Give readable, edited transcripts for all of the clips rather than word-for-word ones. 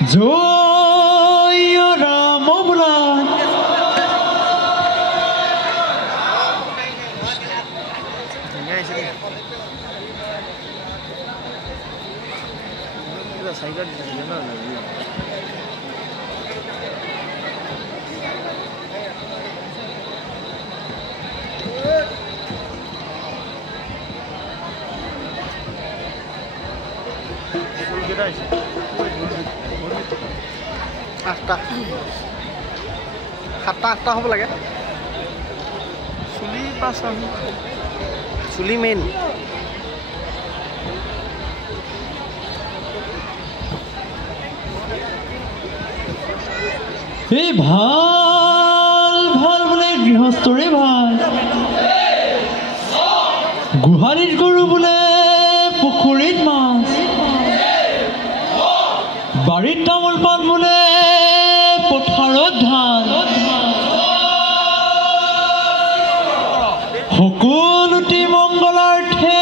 জয় রাম বোলা আঠটা সাতটা আঠটা হ'ব লাগে চুলি পাঁচ চুলি মেইন এই ভাল ভাল বোলে গৃহস্থৰে ভাল গোহালিত গৰু বোলে পুখুৰীত মাছ বাৰীত তামোল পাণ বোলে পথাৰত ধান সকলোটি মংগলাৰ্থে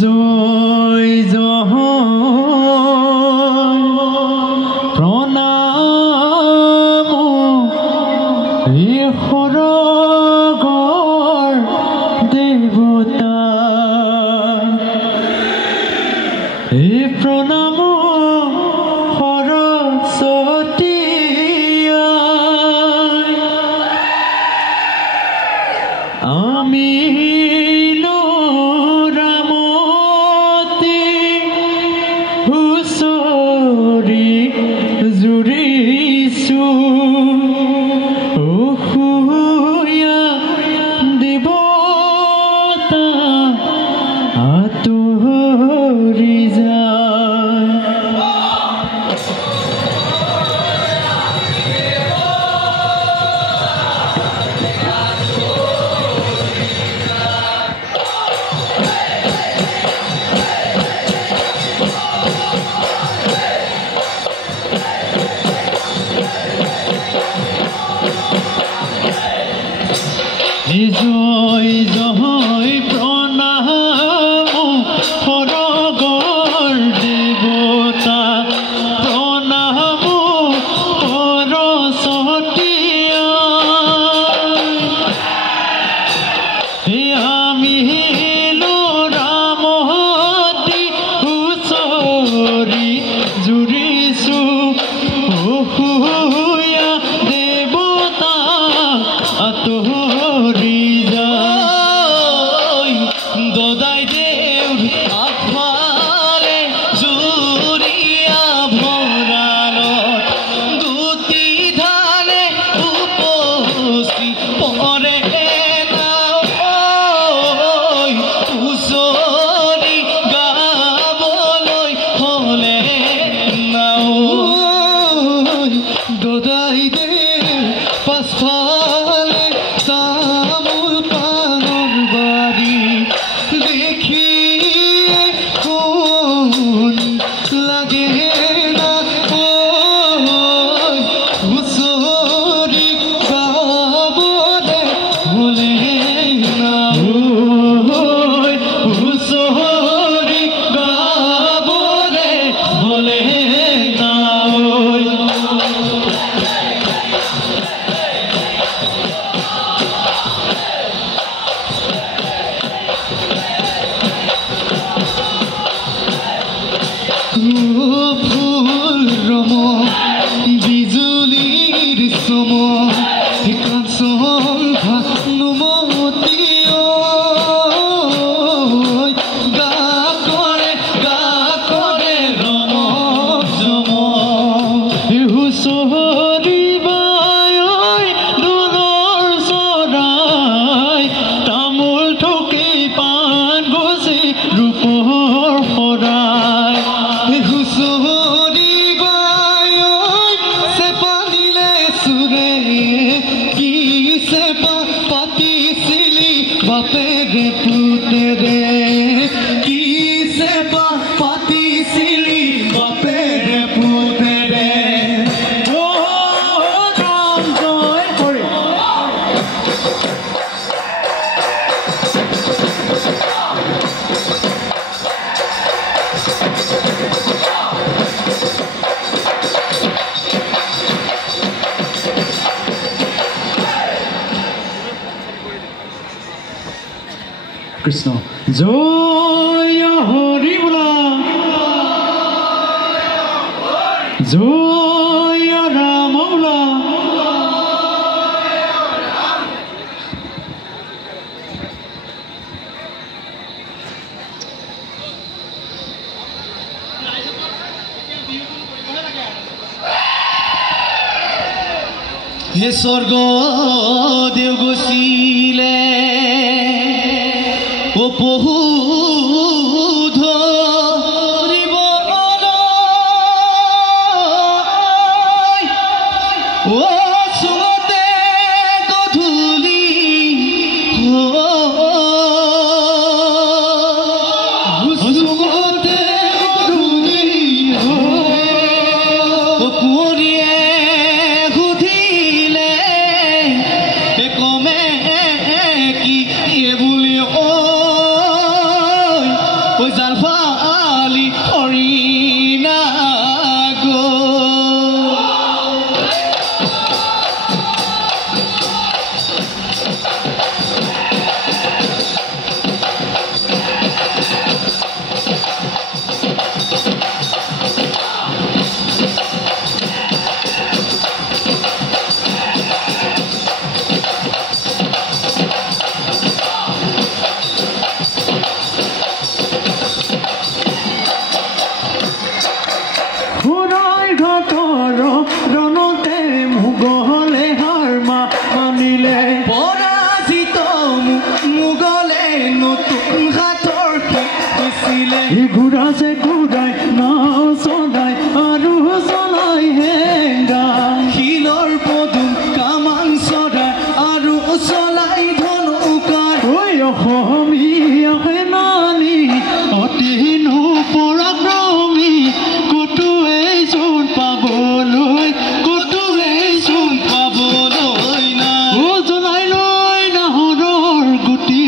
জয় জয় প্ৰণাম সৰগৰ দেৱতা প্ৰণাম সৰস্বতী আমি জয় জয় প্ৰণাম সৰগৰ দেৱতা প্ৰণাম সৰস্বতী আমি ৰামতি হুঁচৰি জুৰিছো দেৱতা আতৰি যায় দদাই দেউৰ আগফালে জুৰীয়া ভঁৰালত গুটি ধানে উপচি পৰে হুঁচৰি গাবলৈ হ'লে নাও দদাই দেউৰ পাছফালে তামোল পাণৰ বাৰী দেখি কোন লাগে না হুঁচৰি গাবলৈ হ'লে না হুঁচৰি গাবলৈ হ'লে না কৃষ্ণ জয় হৰি বোলা জয় ৰাম বোলা হে স্বৰ্গ দেউ গৈছিলে ও পহু ধৰিব ও চুমতে গধূলি চুমতে গধূলি কুঁৱৰীয়ে সুধিলে কমে কি বুলি ঐ জালফালি হৰিণা গো ঘূৰাছে ঘূৰাই নাও চলাই আৰু চলাই হেংগা শিলৰ পদুম কামান চৰাই আৰু চলাই ধনুকাৰ ঐ অসমীয়া সেনানী অতিনো পৰাক্ৰমী কতোৱে চোন পাবলৈ না ও জ্বলাই লৈ নাহৰৰ গুটি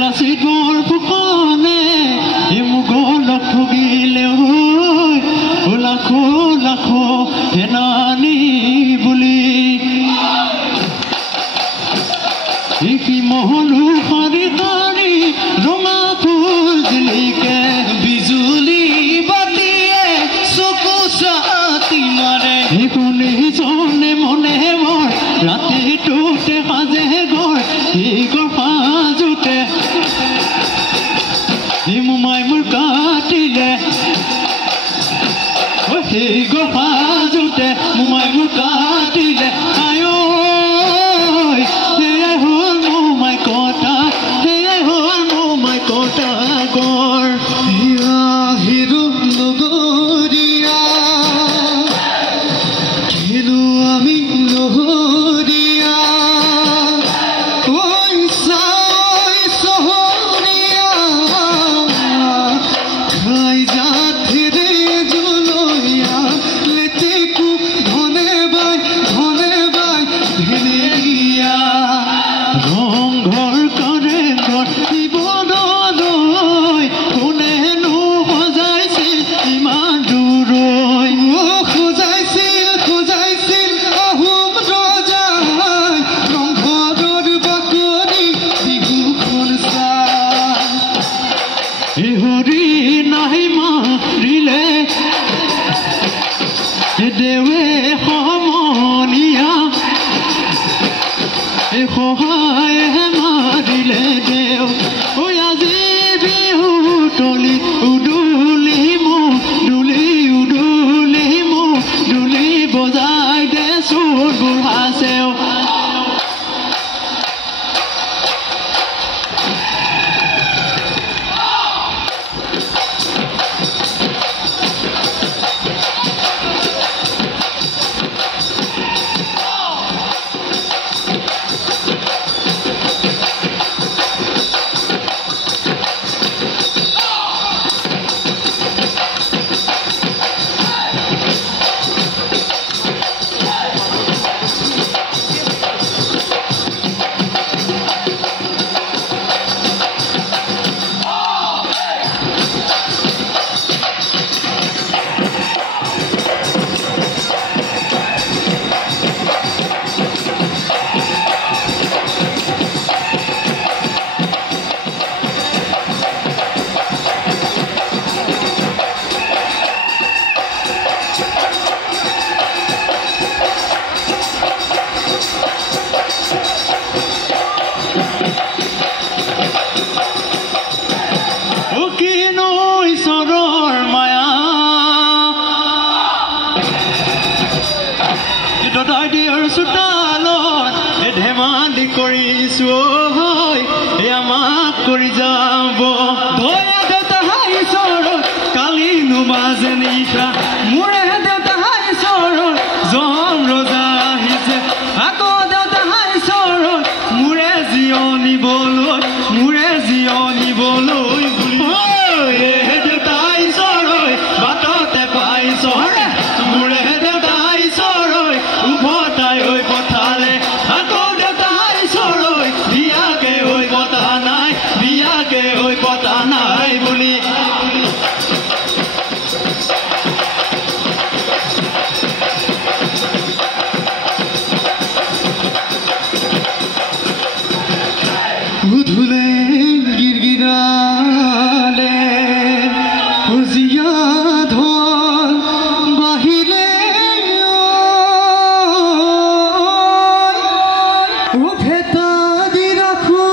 লাচিতৰ ফুকনে এই মোগলক ঠগিলে ঐ লাখো লাখো সেনানী বুলি কি মহলো শাৰী শাৰী ৰঙা ফুল জিলিকে বিজুলী বাতিয়ে চকু চাতি মাৰে শুনিছনে মনে মোৰ ৰাতিটোতে সাজে ঘৰ এই ঘৰ সাজোতে মোমাই মোৰ কাটিলে সেই ঘৰ সাজোতে মোমাই মোৰ কাটিলে আই সেয়াই হ'ল মোমাই কটা সেয়াই হ'ল মোমাই কটা গৰ হিৰো লগৰীয়া খেলো আমি লহৰীয়া ৰংঘৰ কাৰেংঘৰ শিৱদৌল কোনেনো সজাইছিল ইমান দূৰৈ সজাইছিল আহোম ৰজাই ৰংঘৰৰ বাকৰি বিহুখন চাই হৰি নাহি মাৰিলে দেৱে সমনীয়া সহায় মাৰিলে দেও ঐ আজি বিহু তলি উদুলি দুলি বজাই দে চোৰ বুঢ়াছেও চোতালত ধেমালি কৰিছো আমাক কৰি যাব ধৰে দেউতা হাই চৰত কালি নুবাজে নিশা মোৰে দেউতা হাই চৰত জম ৰজা আহিছে আকৌ দেউতা হাই চৰত মোৰে জিয়নিবলৈ দেউতা হাই চৰৈ বাটতে পাইছ মোৰে দেউতা হাই চৰৈ উভতাই হৈ পঠালে আকৌ দেউতা হাই চৰৈ বিয়াকে হৈ পতা নাই বুলি ধুলে গিৰগিৰালে উজিয়া ধল বাহিলে ভেটা দি ৰাখো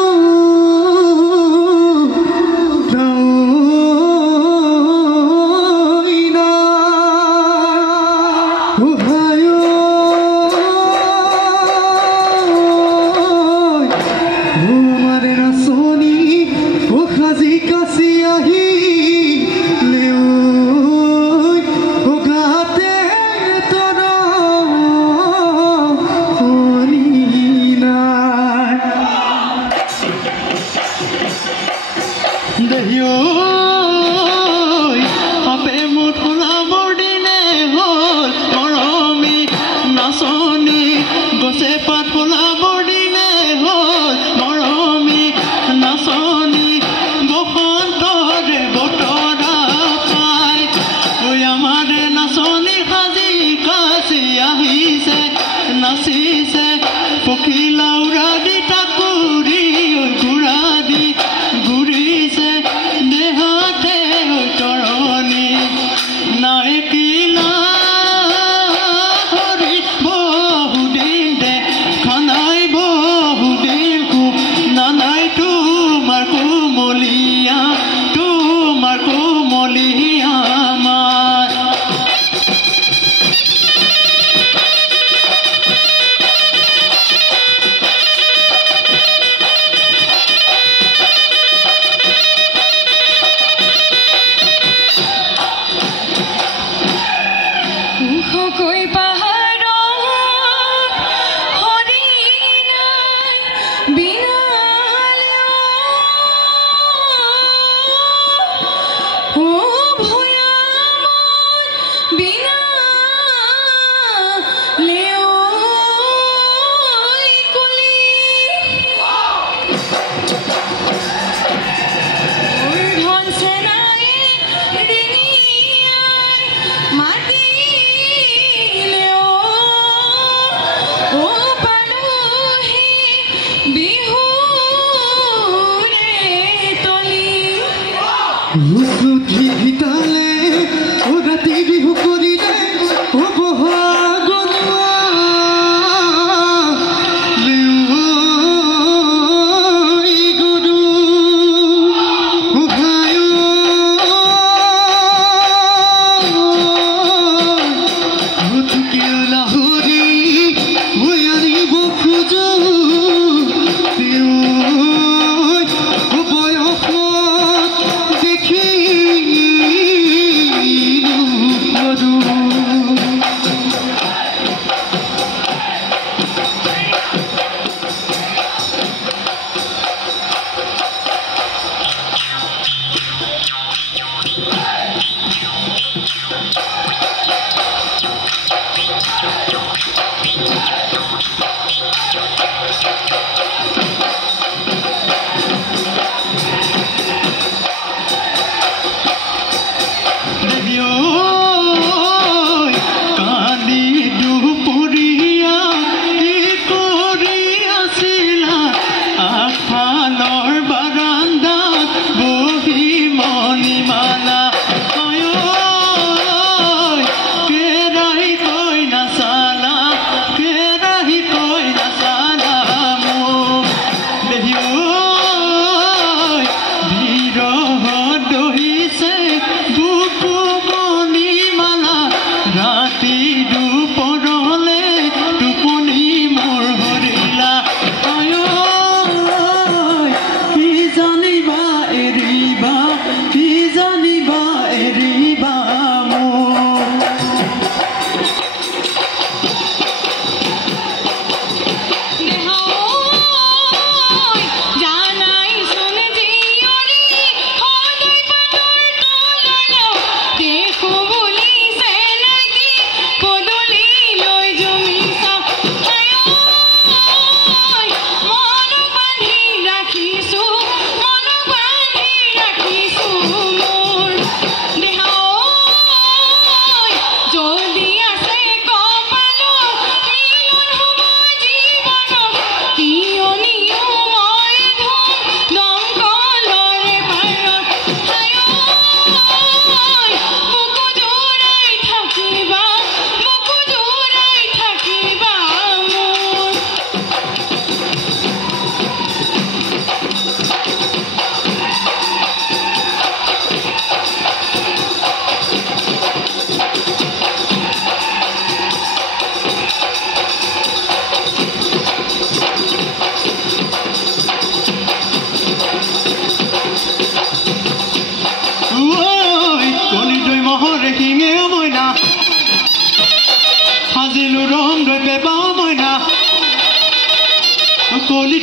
Martín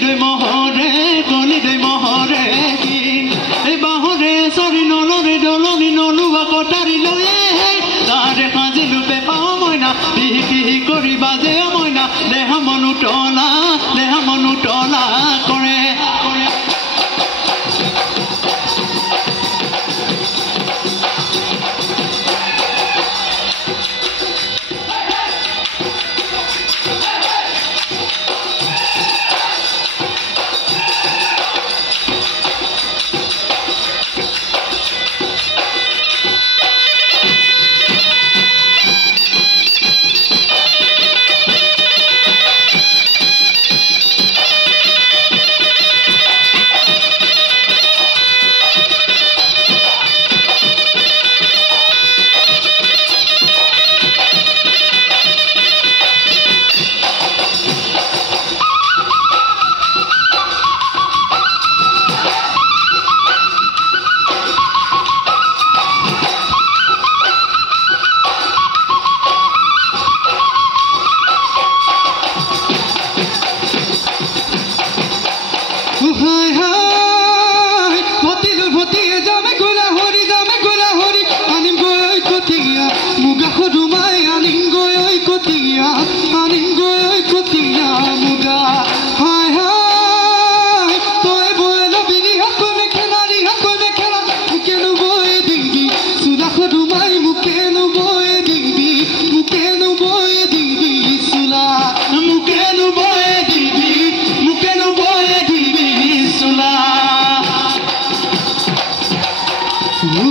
দৈ মহৰে কি এই বাহৰে চৰি নলৰে দলনি নলোৱা কটাৰী লৈয়ে তাৰে সাজিলো পেপাও মইনা পিহি পিহি কৰি বাজে মইনা দেহা মনো তলা কৰে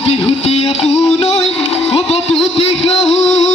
বিহুতি আপুনৈ হ'ব পুতি খাওঁ